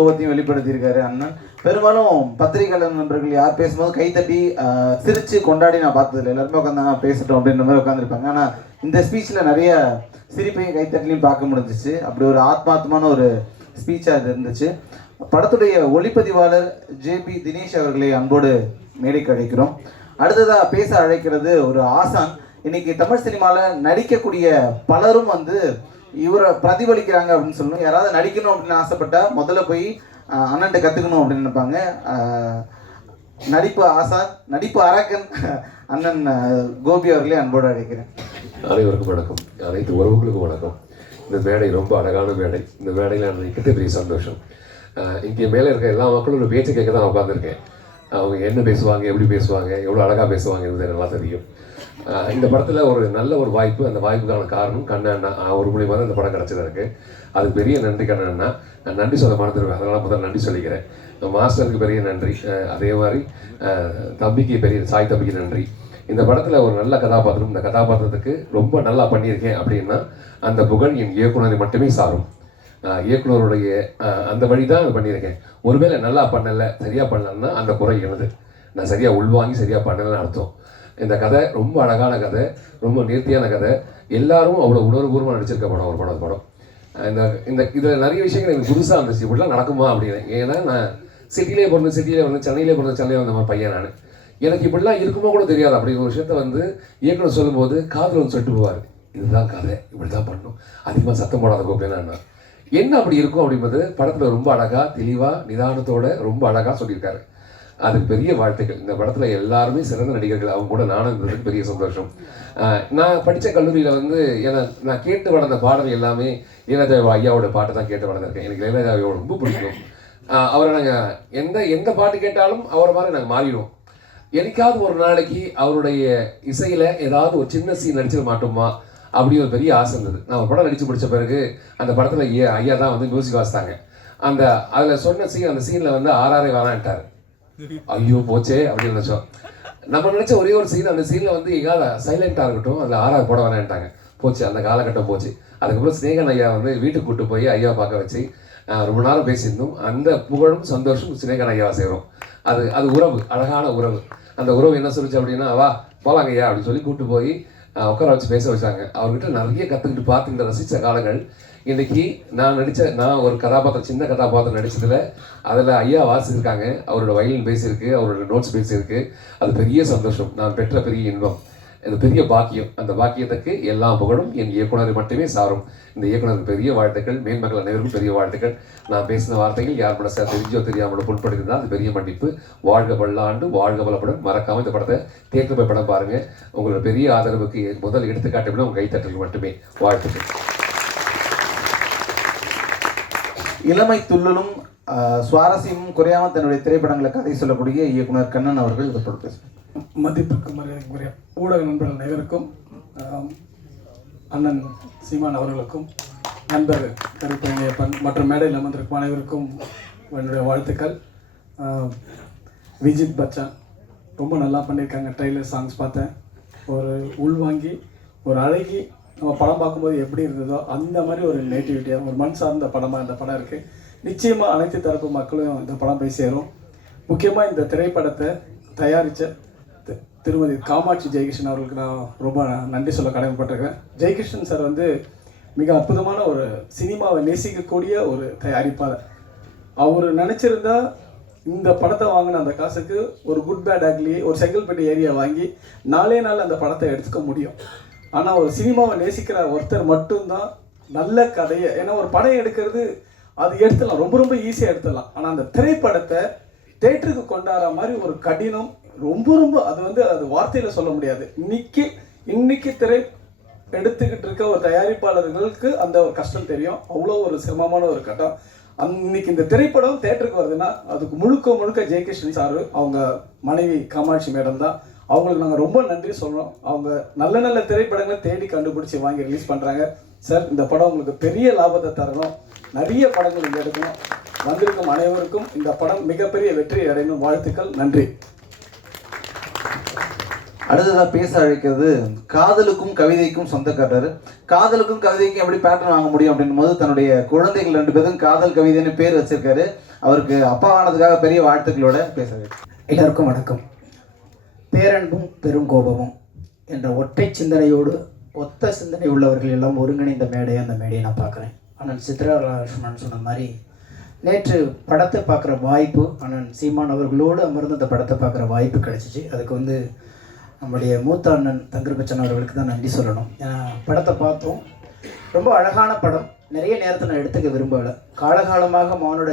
கோபத்தையும் வெளிப்படுத்தியிருக்காரு அண்ணன். பெரும்பாலும் பத்திரிகையாளர் நண்பர்கள் யார் பேசும்போது கைத்தட்டி சிரித்து கொண்டாடி நான் பார்த்ததில்லை. எல்லாருமே உட்காந்தாங்க பேசட்டும் அப்படின்ற மாதிரி உட்காந்துருப்பாங்க. ஆனால் இந்த ஸ்பீச்சில் நிறைய சிரிப்பையும் கைத்தட்டலையும் பார்க்க முடிஞ்சிச்சு. அப்படி ஒரு ஆத்மார்த்தமான ஒரு ஸ்பீச்சாக இது இருந்துச்சு. படத்துடைய ஒளிப்பதிவாளர் ஜேபி தினேஷ் அவர்களை அன்போடு மேடைக்கு அழைக்கிறோம். அடுத்ததாக பேச அழைக்கிறது ஒரு ஆசான். இன்னைக்கு தமிழ் சினிமாவில் நடிக்கக்கூடிய பலரும் வந்து இவரை பிரதிபலிக்கிறாங்க அப்படின்னு சொல்லணும். யாராவது நடிக்கணும் அப்படின்னு ஆசைப்பட்டா முதல்ல போய் அண்ணன்ட்ட கற்றுக்கணும் அப்படின்னு நினைப்பாங்க. நடிப்பு ஆசான், நடிப்பு அரக்கன் அண்ணன் கோபி அவர்களே அன்போடு அழைக்கிறேன். அனைவருக்கும் வணக்கம், அனைத்து உறவுகளுக்கும் வணக்கம். இந்த மேடை ரொம்ப அழகான மேடை. இந்த மேடையில் எனக்கு கிட்ட பெரிய சந்தோஷம். இங்கே மேலே இருக்க எல்லா மக்களும் ஒரு பேச்சு கேட்க தான் உட்காந்துருக்கேன். அவங்க என்ன பேசுவாங்க, எப்படி பேசுவாங்க, எவ்வளோ அழகாக பேசுவாங்க என்பது நல்லா தெரியும். இந்த படத்தில் ஒரு நல்ல ஒரு வாய்ப்பு. அந்த வாய்ப்புக்கான காரணம் கண்ணண்ணா ஒரு மூலியமாக தான் இந்த படம் கிடச்சதா இருக்குது. அதுக்கு பெரிய நன்றி கண்ணண்ணா. நான் நன்றி சொல்ல மறந்துடுவேன், அதனால் முதல்ல நன்றி சொல்லிக்கிறேன். மாஸ்டருக்கு பெரிய நன்றி. அதே மாதிரி தம்பிக்கு பெரிய சாய் தம்பிக்கு நன்றி. இந்த படத்தில் ஒரு நல்ல கதாபாத்திரம், இந்த கதாபாத்திரத்துக்கு ரொம்ப நல்லா பண்ணியிருக்கேன் அப்படின்னா அந்த புகழ் என் இயக்குனரை மட்டுமே சாரும். இயக்குனருடைய அந்த வழி தான் அது பண்ணியிருக்கேன். ஒருவேளை நல்லா பண்ணலை, சரியாக பண்ணலன்னா அந்த குறை எனது. நான் சரியாக உள்வாங்கி சரியாக பண்ணலைன்னு அர்த்தம். இந்த கதை ரொம்ப அழகான கதை, ரொம்ப நேர்த்தியான கதை. எல்லாரும் அவ்வளோ உணர்வுபூர்வமாக நடிச்சிருக்க படம் ஒரு படம். இந்த இதில் நிறைய விஷயங்கள் எனக்கு புதுசாக இருந்துச்சு. இப்படிலாம் நடக்குமா அப்படின்னு. ஏன்னா நான் சிட்டிலே பிறந்து சென்னையிலே பிறந்த சென்னையில் வந்த மாதிரி பையன் நான். எனக்கு இப்படிலாம் இருக்குமோ கூட தெரியாது. அப்படிங்கிற ஒரு விஷயத்த வந்து இயக்குனர் சொல்லும்போது காதில் வந்து சொல்லிட்டு போவார், இதுதான் கதை, இப்படி தான் பண்ணணும், அதிகமாக சத்தம் போடாத கோப்பினா என்ன அப்படி இருக்கும் அப்படிங்கிறது படத்தில் ரொம்ப அழகாக தெளிவாக நிதானத்தோட ரொம்ப அழகாக சொல்லியிருக்காரு. அதுக்கு பெரிய வாழ்த்துக்கள். இந்த படத்தில் எல்லாருமே சிறந்த நடிகர்கள். அவங்க கூட நானும் இருந்ததுக்கு பெரிய சந்தோஷம். நான் படித்த கல்லூரியில் வந்து நான் கேட்டு வளர்ந்த பாடல் எல்லாமே இளையராஜா ஐயாவோட பாட்டை தான் கேட்டு வளர்ந்துருக்கேன். எனக்கு இளையராஜாவோட ரொம்ப பிடிக்கும். அவரை நாங்கள் எந்த பாட்டு கேட்டாலும் அவரை மாதிரி நாங்கள் மாறிடுவோம். எனக்காவது ஒரு நாளைக்கு அவருடைய இசையில் ஏதாவது ஒரு சின்ன சீன் நடிச்சிட மாட்டோமா அப்படி ஒரு பெரிய ஆசை இருந்தது. நான் ஒரு படம் நடித்து முடித்த பிறகு அந்த படத்தில் ஐயா தான் வந்து மியூசிக் வாசித்தாங்க. அதில் சொன்ன அந்த சீனில் வந்து ஆர்ஆரே வேணான்ட்டார். ஐயோ போச்சே அப்படின்னு நினச்சோம். நம்ம நினச்ச ஒரே ஒரு சீன், அந்த சீனில் வந்து எங்காவது சைலண்ட்டாக இருக்கட்டும், அதில் ஆர்ஆர் போட வேணான்ட்டாங்க. போச்சு, அந்த காலகட்டம் போச்சு. அதுக்கப்புறம் ஸ்நேகன் ஐயா வந்து வீட்டுக்கு கூப்பிட்டு போய் ஐயா பார்க்க வச்சு ரொம்ப நேரம் பேசியிருந்தோம். அந்த புகழும் சந்தோஷம் ஸ்நேகன் ஐயாவை செய்கிறோம். அது உறவு, அழகான உறவு. அந்த உறவு என்ன சொல்லிச்சு அப்படின்னா, வா போகலாங்க ஐயா அப்படின்னு சொல்லி கூப்பிட்டு போய் உட்கார வச்சு பேச வச்சாங்க. அவர்கிட்ட நிறைய கற்றுக்கிட்டு பார்த்துக்கிட்ட ரசித்த காலங்கள். இன்றைக்கி நான் ஒரு கதாபாத்திரம், சின்ன கதாபாத்திரம் நடித்ததில் அதில் ஐயா வாசிச்சிருக்காங்க. அவரோட வயலின் பேசியிருக்கு, அவரோட நோட்ஸ் பேசியிருக்கு. அது பெரிய சந்தோஷம், நான் பெற்ற பெரிய இன்பம், இது பெரிய பாக்கியம். அந்த பாக்கியத்துக்கு எல்லா புகழும் என் இயக்குனரை மட்டுமே சாரும். இந்த இயக்குனருக்கு பெரிய வாழ்த்துக்கள், மேன்மக்கள் அனைவருக்கும் பெரிய வாழ்த்துக்கள். நான் பேசின வார்த்தைகள் யார் மனசை தெரிஞ்சோ தெரியாமலோ புண்படுத்திருந்தால் அது பெரிய மன்னிப்பு. வாழ்க பல்லாண்டு, வாழ்க வளப்படும். மறக்காமல் இந்த படத்தை தேட்டர் போய் படம் பாருங்கள். உங்களோட பெரிய ஆதரவுக்கு முதல் எடுத்துக்காட்டு உங்கள் கைத்தட்டல் மட்டுமே. வாழ்த்துக்கள். இளமை துள்ளலும் சுவாரஸ்யமும் குறையாமல் தன்னுடைய திரைப்படங்களை கதை சொல்லக்கூடிய இயக்குனர் கண்ணன் அவர்கள் இதை பொறுத்து மதிப்பிற்கும் மரியாதைக்குரிய ஊடக நண்பர்கள் அனைவருக்கும், அண்ணன் சீமான் அவர்களுக்கும், நண்பர் கருப்பையப்பன் மற்றும் மேடையில் அமர்ந்திருக்கும் அனைவருக்கும் என்னுடைய வாழ்த்துக்கள். விஜித் பச்சன் ரொம்ப நல்லா பண்ணியிருக்காங்க. ட்ரெய்லர் சாங்ஸ் பார்த்தேன். ஒரு உள்வாங்கி ஒரு அழகி நம்ம படம் பார்க்கும்போது எப்படி இருந்ததோ அந்த மாதிரி ஒரு நேட்டிவிட்டியாக ஒரு மண் சார்ந்த படமாக இந்த படம் இருக்குது. நிச்சயமாக அனைத்து தரப்பு மக்களும் இந்த படம் போய் சேரும். முக்கியமாக இந்த திரைப்படத்தை தயாரித்த திருமதி காமாட்சி ஜெயகிருஷ்ணன் அவர்களுக்கு நான் ரொம்ப நன்றி சொல்ல கடமைப்பட்டிருக்கேன். ஜெயகிருஷ்ணன் சார் வந்து மிக அற்புதமான ஒரு சினிமாவை நேசிக்கக்கூடிய ஒரு தயாரிப்பாளர். அவர் நினச்சிருந்தா இந்த படத்தை வாங்கின அந்த காசுக்கு ஒரு குட் பேட் ஆக்லி ஒரு செங்கல்பட்டு ஏரியா வாங்கி நாளே நாள் அந்த படத்தை எடுத்துக்க முடியும். ஆனால் ஒரு சினிமாவை நேசிக்கிற ஒருத்தர் மட்டும்தான் நல்ல கதையை, ஏன்னா ஒரு படம் எடுக்கிறது அது எடுத்துடலாம், ரொம்ப ரொம்ப ஈஸியாக எடுத்துடலாம். ஆனால் அந்த திரைப்படத்தை தேட்டருக்கு கொண்டாடுற மாதிரி ஒரு கடினம் ரொம்ப அது வந்து அது வார்த்தையில் சொல்ல முடியாது. இன்னைக்கு திரை எடுத்துக்கிட்டு இருக்க ஒரு தயாரிப்பாளர்களுக்கு அந்த ஒரு கஷ்டம் தெரியும். அவ்வளோ ஒரு சிரமமான ஒரு கட்டம். அன்னைக்கு இந்த திரைப்படம் தேட்டருக்கு வருதுன்னா அதுக்கு முழுக்க ஜெயகிருஷ்ணன் சாரு, அவங்க மனைவி காமாட்சி மேடம் தான். அவங்களுக்கு நாங்கள் ரொம்ப நன்றி சொல்கிறோம். அவங்க நல்ல திரைப்படங்களை தேடி கண்டுபிடிச்சி வாங்கி ரிலீஸ் பண்ணுறாங்க. சார், இந்த படம் உங்களுக்கு பெரிய லாபத்தை தரணும், நிறைய படங்கள் இங்கே எடுக்கணும். வந்திருக்கும் அனைவருக்கும் இந்த படம் மிகப்பெரிய வெற்றி அடையணும். வாழ்த்துக்கள், நன்றி. அடுத்ததாக பேச அழைக்கிறது காதலுக்கும் கவிதைக்கும் சொந்தக்காரர். காதலுக்கும் கவிதைக்கும் எப்படி பேட்டர்ன் வாங்க முடியும் அப்படின்னும் போது தன்னுடைய குழந்தைகள் 2 பேரும் காதல் கவிதைன்னு பேர் வச்சிருக்காரு. அவருக்கு அப்பா ஆனதுக்காக பெரிய வாழ்த்துக்களோட பேசுறது. எல்லாருக்கும் வணக்கம். பேரன்பும் பெருங்கோபமும் என்ற ஒற்றை சிந்தனையோடு ஒத்த சிந்தனை உள்ளவர்கள் எல்லாம் ஒருங்கிணைந்த மேடையை அந்த மேடையை நான் பார்க்குறேன். அண்ணன் சித்ரா லட்சுமணன் சொன்ன மாதிரி நேற்று படத்தை பார்க்குற வாய்ப்பு அண்ணன் சீமான் அவர்களோடு அமர்ந்து அந்த படத்தை பார்க்குற வாய்ப்பு கிடச்சிச்சு. அதுக்கு நம்முடைய மூத்த அண்ணன் தங்கர்பச்சன் அவர்களுக்கு தான் நன்றி சொல்லணும். ஏன்னா படத்தை பார்த்தோம், ரொம்ப அழகான படம். நிறைய நேரத்தை நான் எடுத்துக்க விரும்பலை. காலகாலமாக மானுட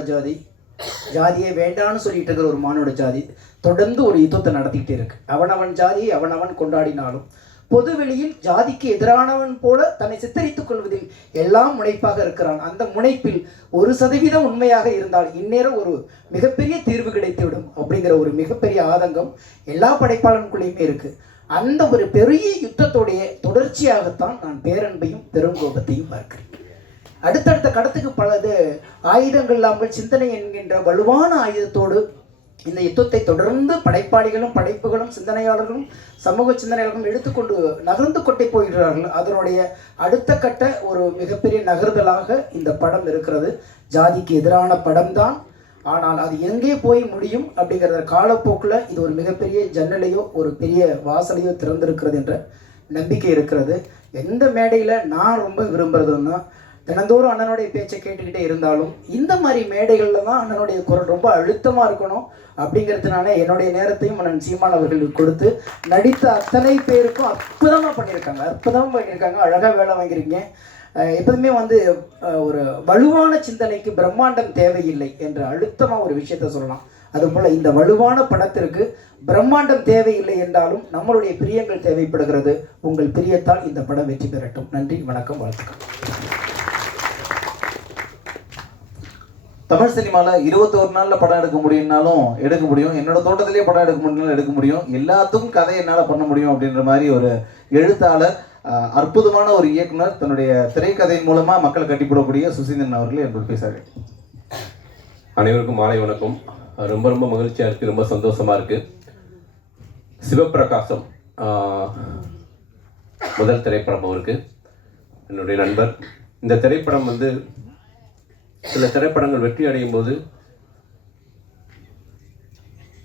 ஜாதியை வேண்டான்னு சொல்லிட்டு இருக்கிற ஒரு மானுட ஜாதி தொடர்ந்து ஒரு யுத்தத்தை நடத்திக்கிட்டே இருக்கு. அவனவன் ஜாதியை அவனவன் கொண்டாடினாலும் பொதுவெளியில் ஜாதிக்கு எதிரானவன் போல தன்னை சித்தரித்துக் கொள்வதில் எல்லாம் முனைப்பாக இருக்கிறான். அந்த முனைப்பில் 1% உண்மையாக இருந்தால் இந்நேரம் ஒரு மிகப்பெரிய தீர்வு கிடைத்துவிடும் அப்படிங்கிற ஒரு மிகப்பெரிய ஆதங்கம் எல்லா படைப்பாளனுக்குள்ளேயுமே இருக்கு. அந்த ஒரு பெரிய யுத்தத்துடைய தொடர்ச்சியாகத்தான் நான் பேரன்பையும் பெருங்கோபத்தையும் பார்க்கிறேன். அடுத்தடுத்த கடத்துக்கு பலது ஆயுதங்கள் இல்லாமல் சிந்தனை என்கின்ற வலுவான ஆயுதத்தோடு இந்த யுத்தத்தை தொடர்ந்து படைப்பாளிகளும் படைப்புகளும் சிந்தனையாளர்களும் சமூக சிந்தனையாளர்களும் எடுத்துக்கொண்டு நகர்ந்து கொண்டே போகிறார்கள். அதனுடைய அடுத்த கட்ட ஒரு மிகப்பெரிய நகர்தலாக இந்த படம் இருக்கிறது. ஜாதிக்கு எதிரான படம்தான், ஆனால் அது எங்கே போய் முடியும் அப்படிங்கிற காலப்போக்கில் இது ஒரு மிகப்பெரிய ஜன்னலையோ ஒரு பெரிய வாசலையோ திறந்திருக்கிறது என்ற நம்பிக்கை இருக்கிறது. எந்த மேடையில் நான் ரொம்ப விரும்புகிறதுன்னா, தினந்தோறும் அண்ணனுடைய பேச்சை கேட்டுக்கிட்டே இருந்தாலும் இந்த மாதிரி மேடைகளில் தான் அண்ணனுடைய குரல் ரொம்ப அழுத்தமாக இருக்கணும் அப்படிங்கிறதுனால என்னுடைய நேரத்தையும் அண்ணன் சீமான் அவர்களுக்கு கொடுத்து நடித்த அத்தனை பேருக்கும் அற்புதமாக பண்ணியிருக்காங்க. அழகாக வேலை வாங்கியிருக்கீங்க. எப்போதுமே ஒரு வலுவான சிந்தனைக்கு பிரம்மாண்டம் தேவையில்லை என்ற அழுத்தமாக ஒரு விஷயத்த சொல்லலாம். அதுபோல் இந்த வலுவான படத்திற்கு பிரம்மாண்டம் தேவையில்லை என்றாலும் நம்மளுடைய பிரியங்கள் தேவைப்படுகிறது. உங்கள் பிரியத்தால் இந்த படம் வெற்றி பெறட்டும். நன்றி, வணக்கம், வாழ்த்துக்கள். தமிழ் சினிமாவில் 21 நாளில் படம் எடுக்க முடியும்னாலும் எடுக்க முடியும். என்னோட தோட்டத்திலேயே படம் எடுக்க முடியும்னாலும் எடுக்க முடியும். எல்லாத்துக்கும் கதை என்னால் பண்ண முடியும் அப்படின்ற மாதிரி ஒரு எழுத்தாளர், அற்புதமான ஒரு இயக்குனர், தன்னுடைய திரைக்கதையின் மூலமாக மக்களை கட்டிப்படக்கூடிய சுசீந்திரன் அவர்கள் என்னோட பேசுகிறார். அனைவருக்கும் மாலை வணக்கம். ரொம்ப ரொம்ப மகிழ்ச்சியாக இருக்குது, ரொம்ப சந்தோஷமாக இருக்குது. சிவப்பிரகாசம் முதல் திரைப்படம் அவருக்கு, என்னுடைய நண்பர். இந்த திரைப்படம் சில திரைப்படங்கள் வெற்றி அடையும் போது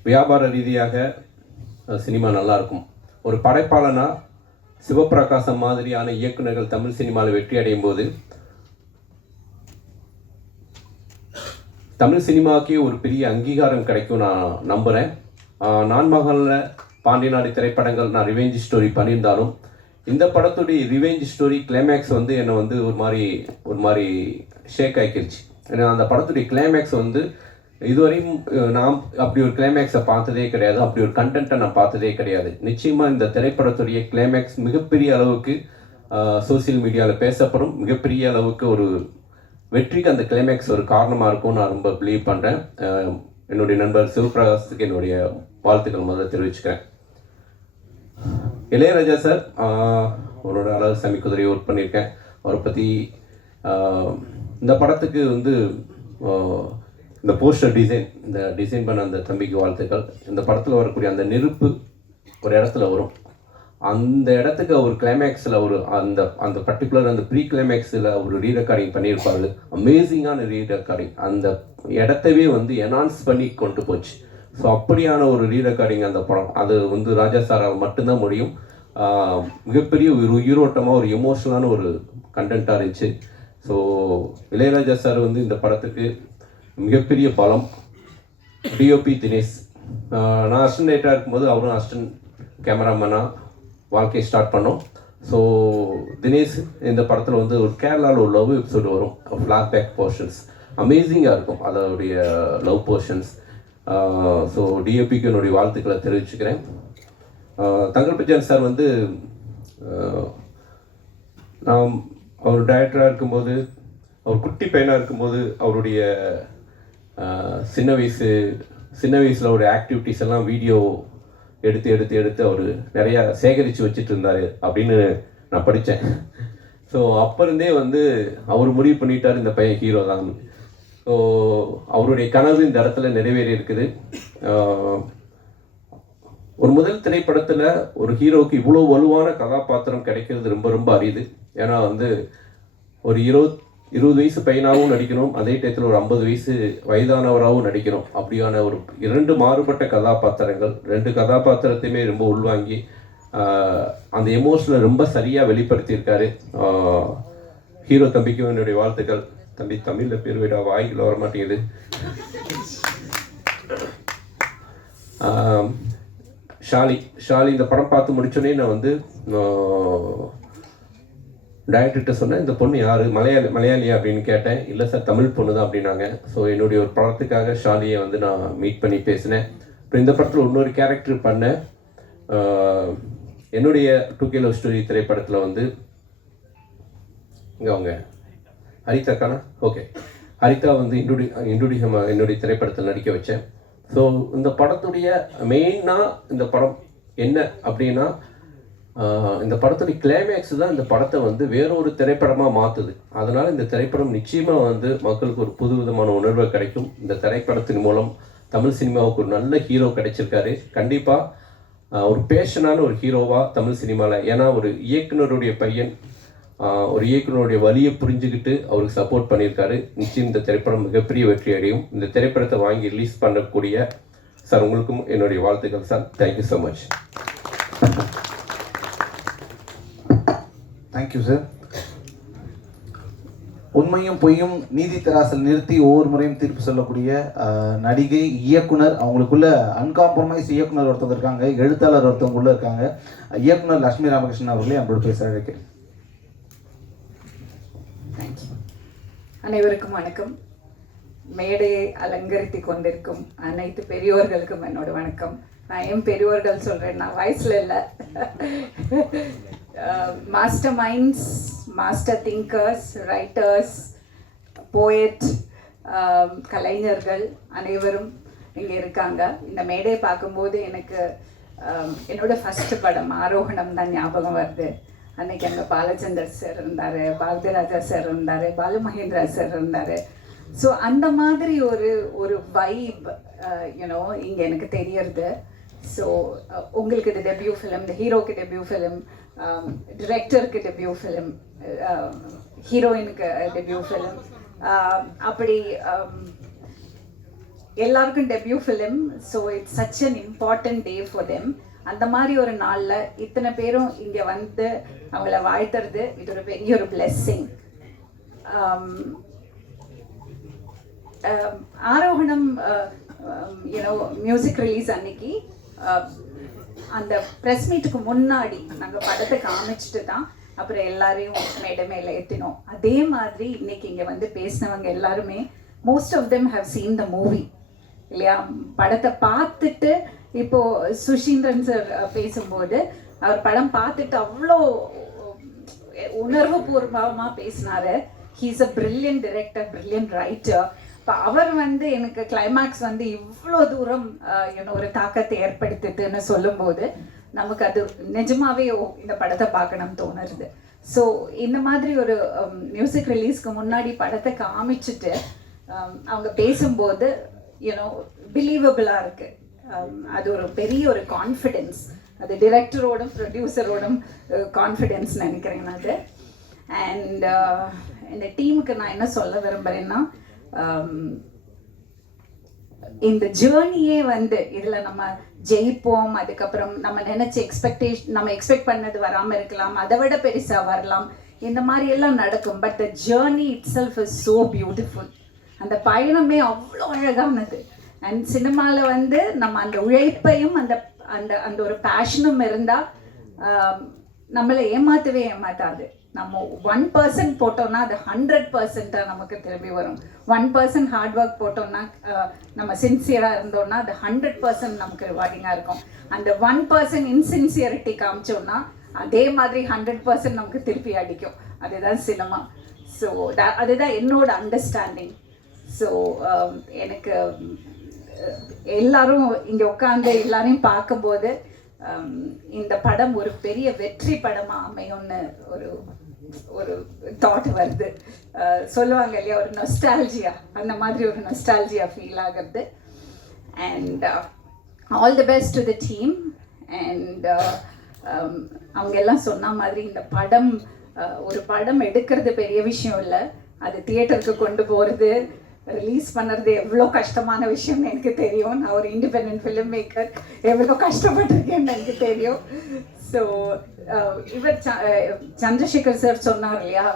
வியாபார ரீதியாக சினிமா நல்லாயிருக்கும். ஒரு படைப்பாளனா சிவப்பிரகாசம் மாதிரியான இயக்குநர்கள் தமிழ் சினிமாவில் வெற்றி அடையும் போது தமிழ் சினிமாவுக்கே ஒரு பெரிய அங்கீகாரம் கிடைக்கும் நான் நம்புகிறேன். நான் மகளில் பாண்டியநாடு திரைப்படங்கள் நான் ரிவெஞ்ச் ஸ்டோரி பண்ணியிருந்தாலும் இந்த படத்துடைய ரிவெஞ்ச் ஸ்டோரி கிளைமேக்ஸ் என்னை ஒரு மாதிரி ஷேக் ஆகிக்கிடுச்சு. ஏன்னா அந்த படத்துடைய கிளைமேக்ஸ் இதுவரையும் நான் அப்படி ஒரு கிளைமேக்ஸை பார்த்ததே கிடையாது, அப்படி ஒரு கண்டென்ட்டை நான் பார்த்ததே கிடையாது. நிச்சயமாக இந்த திரைப்படத்துடைய கிளைமேக்ஸ் மிகப்பெரிய அளவுக்கு சோசியல் மீடியாவில் பேசப்படும், மிகப்பெரிய அளவுக்கு ஒரு வெற்றிக்கு அந்த கிளைமேக்ஸ் ஒரு காரணமாக இருக்கும் நான் ரொம்ப பிலீவ் பண்ணுறேன். என்னுடைய நண்பர் சிவபிரகாசத்துக்கு என்னுடைய வாழ்த்துக்கள் முதல்ல தெரிவிச்சுக்கிறேன். இளையராஜா சார், அவரோட அழகு சாமி குதிரையை ஒர்க் பண்ணியிருக்கேன். அவரை பற்றி இந்த படத்துக்கு இந்த போஸ்டர் டிசைன் பண்ண அந்த தம்பிக்கு வாழ்த்துக்கள். இந்த படத்தில் வரக்கூடிய அந்த நெருப்பு ஒரு இடத்துல வரும், அந்த இடத்துக்கு ஒரு கிளைமேக்ஸில் அந்த பர்டிகுலர் அந்த ப்ரீ கிளைமேக்ஸில் ஒரு ரீரெக்கார்டிங் பண்ணியிருப்பாரு. அமேசிங்கான ரீரெக்கார்டிங், அந்த இடத்தவே என்ஹான்ஸ் பண்ணி கொண்டு போச்சு. ஸோ அப்படியான ஒரு ரீரெக்கார்டிங் அந்த படம், அது ராஜா சாரால் மட்டும்தான் முடியும். மிகப்பெரிய ஒரு உயிரோட்டமாக ஒரு எமோஷனலான ஒரு கண்டென்ட்டாக இருந்துச்சு. ஸோ இளையராஜா சார் இந்த படத்துக்கு மிகப்பெரிய பலம். டிஓபி தினேஷ், நான் அசிஸ்டன்ட் டைரக்டராக இருக்கும்போது அவரும் அசிஸ்டன்ட் கேமராமேனாக வாழ்க்கையை ஸ்டார்ட் பண்ணோம். ஸோ தினேஷ் இந்த படத்தில் ஒரு கேரளாவில் ஒரு லவ் எபிசோடு வரும், ஃப்ளாஷ்பேக் போர்ஷன்ஸ் அமேசிங்காக இருக்கும் அதோடைய லவ் போர்ஷன்ஸ். ஸோ டிஓபிக்கு என்னுடைய வாழ்த்துக்களை தெரிவிச்சுக்கிறேன். தங்கர்பச்சன் சார் நான் அவர் டைரக்டராக இருக்கும்போது, அவர் குட்டி பையனாக இருக்கும்போது அவருடைய சின்ன வயசில் ஒரு ஆக்டிவிட்டீஸ் எல்லாம் வீடியோ எடுத்து அவர் நிறையா சேகரித்து வச்சுட்டு இருந்தார் அப்படின்னு நான் படித்தேன். ஸோ அப்போ இருந்தே அவர் முடிவு பண்ணிட்டார் இந்த பையன் ஹீரோ தான். ஸோ அவருடைய கனவு இந்த இடத்துல நிறைவேறி இருக்குது. ஒரு முதல் திரைப்படத்தில் ஒரு ஹீரோவுக்கு இவ்வளோ வலுவான கதாபாத்திரம் கிடைக்கிறது ரொம்ப ரொம்ப அரிது. ஏன்னா ஒரு 20 வயசு பையனாகவும் நடிக்கணும், அதே டயத்தில் ஒரு 50 வயசு வயதானவராகவும் நடிக்கணும். அப்படியான ஒரு 2 மாறுபட்ட கதாபாத்திரங்கள், 2 கதாபாத்திரத்தையுமே ரொம்ப உள்வாங்கி அந்த எமோஷனை ரொம்ப சரியாக வெளிப்படுத்தியிருக்காரு. ஹீரோ தம்பிக்கும் என்னுடைய வாழ்த்துக்கள். தம்பி தமிழில் பேர் விட வாய்க்குள்ள வர மாட்டேங்குது. ஷாலி இந்த படம் பார்த்து முடிச்சோடனே நான் வந்து டைரக்டர்கிட்ட சொன்னேன், இந்த பொண்ணு யார், மலையாளியா அப்படின்னு கேட்டேன். இல்லை சார், தமிழ் பொண்ணு தான் அப்படின்னாங்க. ஸோ என்னுடைய ஒரு படத்துக்காக ஷாலியை வந்து நான் மீட் பண்ணி பேசினேன். அப்புறம் இந்த படத்தில் இன்னொரு கேரக்டர் பண்ணேன். என்னுடைய 2K லவ் ஸ்டோரி திரைப்படத்தில் வந்து இங்கே அவங்க ஹரிதாக்கானா, ஓகே, ஹரிதா வந்து என்னுடைய திரைப்படத்தில் நடிக்க வச்சேன். ஸோ இந்த படத்துடைய மெயினாக இந்த படம் என்ன அப்படின்னா, இந்த படத்துடைய கிளைமேக்ஸ் தான் இந்த படத்தை வந்து வேறொரு திரைப்படமாக மாற்றுது. அதனால் இந்த திரைப்படம் நிச்சயமாக வந்து மக்களுக்கு ஒரு புது விதமான உணர்வை கிடைக்கும். இந்த திரைப்படத்தின் மூலம் தமிழ் சினிமாவுக்கு ஒரு நல்ல ஹீரோ கிடைச்சிருக்காரு. கண்டிப்பாக ஒரு பேஷனான ஒரு ஹீரோவாக தமிழ் சினிமாவில், ஏன்னா ஒரு இயக்குனருடைய பையன் ஒரு இயக்குனருடைய வழியை புரிஞ்சுக்கிட்டு அவருக்கு சப்போர்ட் பண்ணியிருக்காரு. நிச்சயம் இந்த திரைப்படம் மிகப்பெரிய வெற்றி அடையும். இந்த திரைப்படத்தை வாங்கி ரிலீஸ் பண்ணக்கூடிய சார் உங்களுக்கும் என்னுடைய வாழ்த்துக்கள் sir. Thank you so much. Thank you sir. உண்மையும் பொய்யும் நீதி தராசில் நிறுத்தி ஒவ்வொரு முறையும் தீர்ப்பு சொல்லக்கூடிய நடிகை, இயக்குனர், அவங்களுக்குள்ள அன்காம்ப்ரமைஸ் இயக்குனர் ஒருத்தவங்க இருக்காங்க, எழுத்தாளர் ஒருத்தவங்க உள்ள இருக்காங்க. இயக்குனர் லட்சுமி ராமகிருஷ்ணன் அவர்களே நம்மளோட பேச அழைக்கிறேன். அனைவருக்கும் வணக்கம். மேடையை அலங்கரித்து கொண்டிருக்கும் அனைத்து பெரியோர்களுக்கும் என்னோட வணக்கம். நான் ஏன் பெரியோர்கள் சொல்கிறேன்னா, வயசில் இல்லை, master minds, master thinkers, writers, poet, கலைஞர்கள் அனைவரும் இங்கே இருக்காங்க. இந்த மேடையை பார்க்கும்போது எனக்கு என்னோட ஃபஸ்ட்டு படம் ஆரோகணம் தான் ஞாபகம் வருது. அன்னைக்கு அங்கே பாலச்சந்தர் சார் இருந்தார், பாரதிராஜா சார் இருந்தார், பாலு மகேந்திரா சார் இருந்தார். ஸோ அந்த மாதிரி ஒரு வைப் யூனோ இங்கே எனக்கு தெரியறது. ஸோ உங்களுக்கு இது டெபியூ ஃபிலிம், இந்த ஹீரோக்கு டெபியூ ஃபிலிம், டிரெக்டருக்கு டெபியூ ஃபிலிம், ஹீரோயினுக்கு டெபியூ ஃபிலிம், அப்படி எல்லாருக்கும் debut film. So it's such an important day for them. அந்த மாதிரி ஒரு நாளில் இத்தனை பேரும் இங்கே வந்து அவங்கள வாழ்த்துறது இது ஒரு பெரிய ஒரு blessing. Aarohanam you know music release அன்னைக்கு அந்த ப்ரெஸ் மீட்டுக்கு முன்னாடி நாங்கள் படத்தை காமிச்சிட்டு தான் அப்புறம் எல்லாரையும் மேடை மேலே ஏற்றினோம். அதே மாதிரி இன்னைக்கு இங்கே வந்து பேசினவங்க எல்லாருமே most of them have seen the movie இல்லையா. படத்தை பார்த்துட்டு இப்போது சுஷீந்திரன் சார் பேசும்போது அவர் படம் பார்த்துட்டு அவ்வளோ உணர்வு பூர்வமாக பேசினாரு. He's a brilliant director, brilliant writer. இப்போ அவர் வந்து எனக்கு கிளைமேக்ஸ் வந்து இவ்வளோ தூரம் ஒரு தாக்கத்தை ஏற்படுத்துதுன்னு சொல்லும்போது நமக்கு அது நிஜமாவே இந்த படத்தை பார்க்கணும்னு தோணுறது. ஸோ இந்த மாதிரி ஒரு மியூசிக் ரிலீஸ்க்கு முன்னாடி படத்தை காமிச்சிட்டு அவங்க பேசும்போது பிலீவபிளாக இருக்குது. அது ஒரு பெரிய ஒரு கான்ஃபிடென்ஸ், அது டிரெக்டரோடும் ப்ரொடியூசரோடும் கான்ஃபிடென்ஸ் நினைக்கிறேன் அது. அண்ட் இந்த டீமுக்கு நான் என்ன சொல்ல விரும்புகிறேன்னா, இந்த ஜேர்னியே வந்து இதில் நம்ம ஜெயிப்போம், அதுக்கப்புறம் நம்ம நினச்ச நம்ம எக்ஸ்பெக்ட் பண்ணது வராமல் இருக்கலாம், அதை விட பெருசாக வரலாம், இந்த மாதிரி எல்லாம் நடக்கும். But the journey it self is so beautiful. அந்த பயணமே அவ்வளோ அழகானது. அண்ட் சினிமாவில் வந்து நம்ம அந்த உழைப்பையும் அந்த அந்த அந்த ஒரு பேஷனும் இருந்தால் நம்மளை ஏமாற்றவே ஏமாற்றாது. நம்ம 1% போட்டோம்னா அது 100% நமக்கு திரும்பி வரும். 1% ஹார்ட் ஒர்க் போட்டோம்னா, நம்ம சின்சியராக இருந்தோம்னா அது 100% நமக்கு ரிவார்டிங்காக இருக்கும். அந்த 1% இன்சின்சியரிட்டி காமிச்சோம்னா அதே மாதிரி 100% நமக்கு திருப்பி அடிக்கும். அதுதான் சினிமா. ஸோ அதுதான் என்னோட அண்டர்ஸ்டாண்டிங். ஸோ எனக்கு எல்லாரும் இங்கே உட்காந்து எல்லாரையும் பார்க்கும்போது இந்த படம் ஒரு பெரிய வெற்றி படமாக அமையும்னு ஒரு தாட் வருது. சொல்லுவாங்க இல்லையா, ஒரு நொஸ்டால்ஜியா, அந்த மாதிரி ஒரு நொஸ்டால்ஜியா ஃபீல் ஆகிறது. And all the best to the team. And அவங்க எல்லாம் சொன்ன மாதிரி இந்த படம் ஒரு படம் எடுக்கிறது பெரிய விஷயம் இல்லை, அது தியேட்டருக்கு கொண்டு போகிறது, ரிலீஸ் பண்ணுறது எவ்வளோ கஷ்டமான விஷயம்னு எனக்கு தெரியும். நான் ஒரு இண்டிபெண்ட் ஃபிலிம் மேக்கர், எவ்வளோ கஷ்டப்பட்டிருக்கேன்னு எனக்கு தெரியும். ஸோ இவர் சந்திரசேகர் சார் சொன்னார் இல்லையா,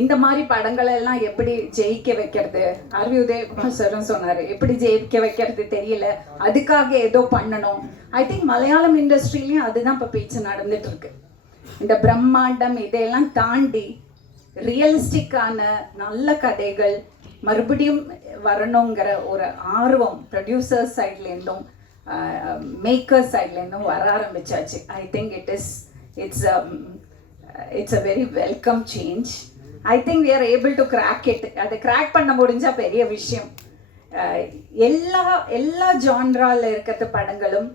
இந்த மாதிரி படங்களை எல்லாம் எப்படி ஜெயிக்க வைக்கிறது, ஆர்வி உதயகுமார் சாரும் சொன்னார், எப்படி ஜெயிக்க வைக்கிறது தெரியல, அதுக்காக ஏதோ பண்ணணும். ஐ திங்க் மலையாளம் இண்டஸ்ட்ரியிலையும் அதுதான் இப்போ பேச்சு நடந்துட்டு இருக்கு. இந்த பிரம்மாண்டம் இதையெல்லாம் தாண்டி ரியலிஸ்டிக்கான நல்ல கதைகள் மறுபடியும் வரணுங்கிற ஒரு ஆர்வம் ப்ரொடியூசர்ஸ் சைட்லேருந்தும் மேக்கர்ஸ் சைட்லேருந்தும் வர ஆரம்பிச்சாச்சு. I think it's a very welcome change. I think we are able to crack it. அதை கிராக் பண்ண முடிஞ்சா பெரிய விஷயம். எல்லா ஜான்ரால இருக்கிற படங்களும்,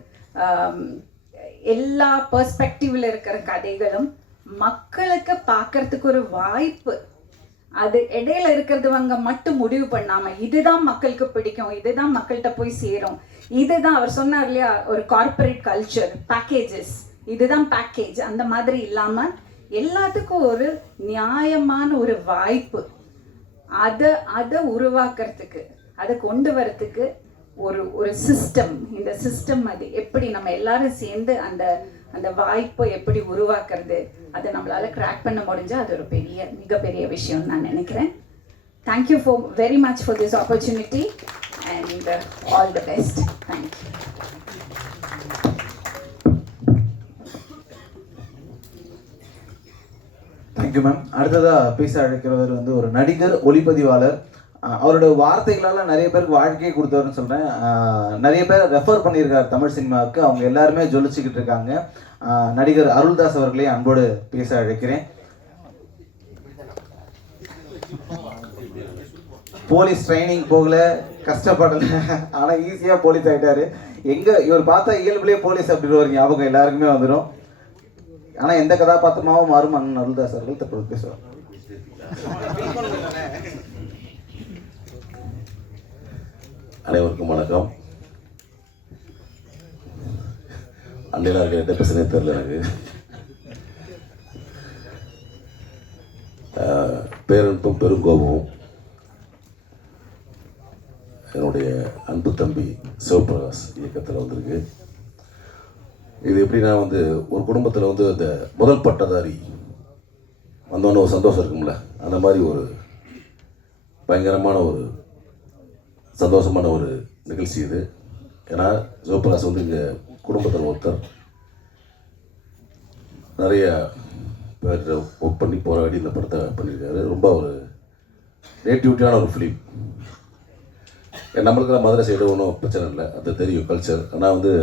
எல்லா பெர்ஸ்பெக்டிவ்ல இருக்கிற கதைகளும் மக்களுக்கு பார்க்கறதுக்கு ஒரு வாய்ப்பு. அது இடையில இருக்கிறவங்க மட்டும் முடிவு பண்ணாம இதுதான் மக்களுக்கு பிடிக்கும், இதுதான் மக்கள்கிட்ட போய் சேரும், இதுதான் அவர் சொன்னார் இல்லையா, ஒரு கார்ப்பரேட் கல்ச்சர் பேக்கேஜஸ், இதுதான் பேக்கேஜ், அந்த மாதிரி இல்லாம எல்லாத்துக்கும் ஒரு நியாயமான ஒரு வாய்ப்பு, அதை உருவாக்குறதுக்கு, அதை கொண்டு வரத்துக்கு ஒரு சிஸ்டம். இந்த சிஸ்டம் அது எப்படி நம்ம எல்லாரும் சேர்ந்து அந்த வாய்ப்பை எப்படி உருவாக்குறது, அதை நம்மளால கிராக் பண்ண முடிஞ்சா அது ஒரு மிகப்பெரிய விஷயம் நான் நினைக்கிறேன். Thank you very much for this opportunity and all the best. Thank you. Thank you ma'am. அடுத்ததாக பேச அழைக்கிறவர் வந்து ஒரு நடிகர், ஒளிப்பதிவாளர். அவரோட வார்த்தைகளால் நிறைய பேருக்கு வாழ்க்கையை கொடுத்தவர்னு சொல்கிறேன். நிறைய பேர் ரெஃபர் பண்ணியிருக்காரு தமிழ் சினிமாவுக்கு. அவங்க எல்லாருமே ஜொலிச்சுக்கிட்டு இருக்காங்க. நடிகர் அருள்தாஸ் அவர்களே அன்போடு பேச அழைக்கிறேன். போலீஸ் ட்ரைனிங் போகல, கஷ்டப்படலை, ஆனால் ஈஸியாக போலீஸ் ஆகிட்டாரு. இவர் பார்த்தா இயல்புலேயே போலீஸ் அப்படின்ற ஒரு ஞாபகம் எல்லாருக்குமே வந்துடும். ஆனால் எந்த கதாபாத்திரமாகவும் மாறும் அண்ணன் அருள்தாஸ் அவர்கள் தற்போது பேசுவார். அனைவருக்கும் வணக்கம். அன்னையில இருக்க எந்த பிரச்சனையே தெரியல எனக்கு. பேரன்பும் பெருங்கோபமும் என்னுடைய அன்பு தம்பி சிவபிரகாஷ் இயக்கத்தில் வந்திருக்கு. இது எப்படின்னா வந்து ஒரு குடும்பத்தில் வந்து அந்த முதல் பட்டதாரி வந்தோன்னு ஒரு சந்தோஷம் இருக்கும்ல, அந்த மாதிரி ஒரு பயங்கரமான ஒரு சந்தோஷமான ஒரு நிகழ்ச்சி இது. ஏன்னா சிவபிரகாஷ் வந்து இங்கே குடும்பத்தில் ஒருத்தர், நிறைய பேர் ஒர்க் பண்ணி போராடி இந்த படத்தை பண்ணியிருக்காரு. ரொம்ப ஒரு நேட்டிவிட்டியான ஒரு ஃபிலிம். நம்மளுக்கு மதுரை சைடு ஒன்றும் பிரச்சனை இல்லை, அது தெரியும் கல்ச்சர். ஆனால் வந்து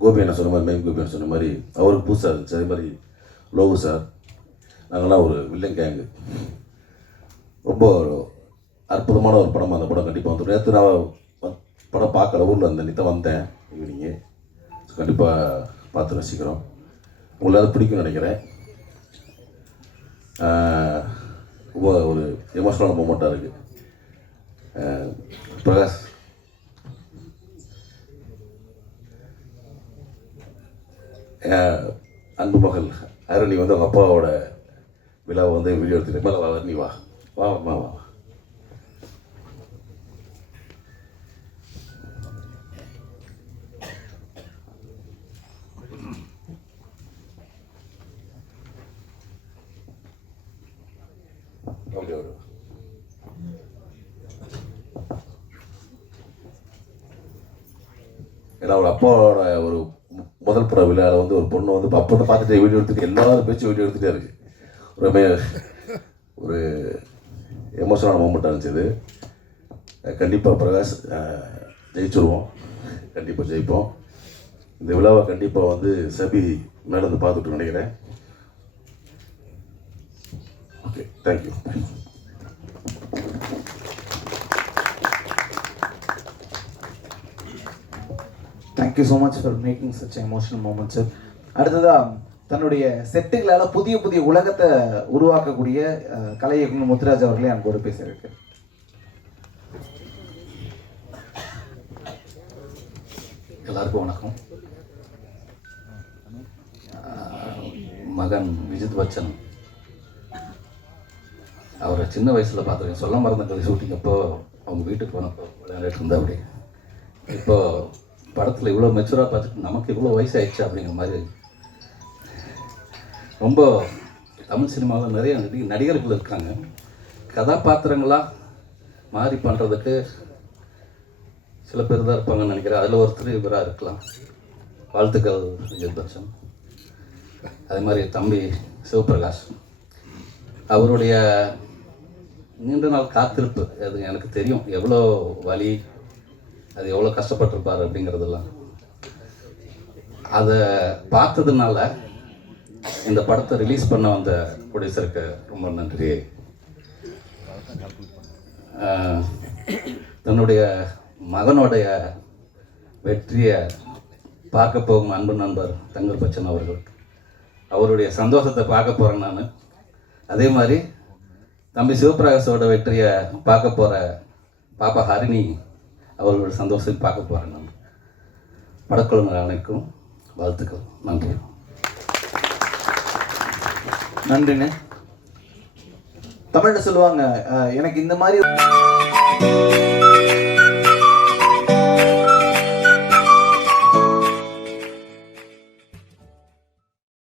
கோபி என்ன சொன்ன மாதிரி, மெயின் கோபி என்ன சொன்ன மாதிரி அவருக்கு புதுசாக இருந்துச்சு. அதே மாதிரி லோகு சார், நாங்கள்லாம் ஒரு வில்லன் கேங்கு. ரொம்ப அற்புதமான ஒரு படம். அந்த படம் கண்டிப்பாக வந்துடும். நேற்று நான் படம் பார்க்கல, ஊரில் அந்த நித்த வந்தேன் ஈவினிங்கு. கண்டிப்பாக பார்த்து ரசிக்கிறோம். உங்களுக்கு அது பிடிக்கும்னு நினைக்கிறேன். ரொம்ப ஒரு எமோஷனலான மூமெண்ட்டாக இருக்குது. பிரகாஷ், அன்பு மகள் அருணி வந்து அவங்க அப்பாவோட விழாவை வந்து வீடியோ எடுத்துகிட்டு மேலே வா அருணி, வா வா வா வா. Okay okay. ஏன்னா ஒரு அப்பாவோட ஒரு முதல் பட விழாவில் வந்து ஒரு பொண்ணு வந்து அப்போ தான் பார்த்துட்டு வீடியோ எடுத்துகிட்டு எல்லாரும் பேச்சு வீடியோ எடுத்துகிட்டே இருக்கு. ஒரு எமோஷனலான மூமெண்ட்டாக இருந்துச்சு. கண்டிப்பாக பிரகாஷ் ஜெயிச்சுருவோம், கண்டிப்பாக ஜெயிப்போம். இந்த விழாவை கண்டிப்பாக வந்து சபி மேலே வந்து பார்த்துட்டு நினைக்கிறேன். Okay, thank you. Thank you so much for making such emotional moment sir. அடுத்ததாக தன்னுடைய செட்டுகளால் புதிய புதிய உலகத்தை உருவாக்கக்கூடிய கலை இயக்குனர் முத்துராஜ் அவர்களே அன்போடு பேச இருக்கு. எல்லாருக்கும் வணக்கம். மகன் விஜித் பச்சன் அவரை சின்ன வயசில் பார்த்துருக்கேன். சொல்ல மறந்த கதை ஷூட்டிங் அப்போ அவங்க வீட்டுக்கு போனப்போ விளையாண்டுட்டு இருந்தா. அப்படி இப்போ படத்தில் இவ்வளோ மெச்சூராக பார்த்துட்டு நமக்கு இவ்வளோ வயசு ஆயிடுச்சு அப்படிங்கிற மாதிரி. ரொம்ப தமிழ் சினிமாவில் நிறைய நடிகர்கள் இருக்காங்க, கதாபாத்திரங்களாக மாறி பண்ணுறதுக்கு சில பேர் தான் இருப்பாங்கன்னு நினைக்கிறேன். அதில் ஒருத்தர் இவராக இருக்கலாம். வாழ்த்துக்கள் விஜய் பச்சன். அதே மாதிரி தம்பி சிவபிரகாஷ், அவருடைய நீண்ட நாள் காத்திருப்பு, அது எனக்கு தெரியும் எவ்வளோ வலி, அது எவ்வளோ கஷ்டப்பட்டிருப்பார் அப்படிங்கிறதெல்லாம். அதை பார்த்ததுனால இந்த படத்தை ரிலீஸ் பண்ண வந்த ப்ரொடியூசருக்கு ரொம்ப நன்றி. தன்னுடைய மகனுடைய வெற்றியை பார்க்க போகும் அன்பு நண்பர் தங்கர் பச்சன் அவர்கள், அவருடைய சந்தோஷத்தை பார்க்க போகிறேன் நான். அதே மாதிரி தம்பி சிவபிரகாஷோட வெற்றியை பார்க்க போகிற பாப்பா ஹரிணி அவர்களோட சந்தோஷத்தை பார்க்க போகிறேன் நான். படக்குழுவினர் அனைக்கும் வாழ்த்துக்கள். நன்றி. நன்றிண்ணே. தமிழ்ல சொல்லுவாங்க, எனக்கு இந்த மாதிரி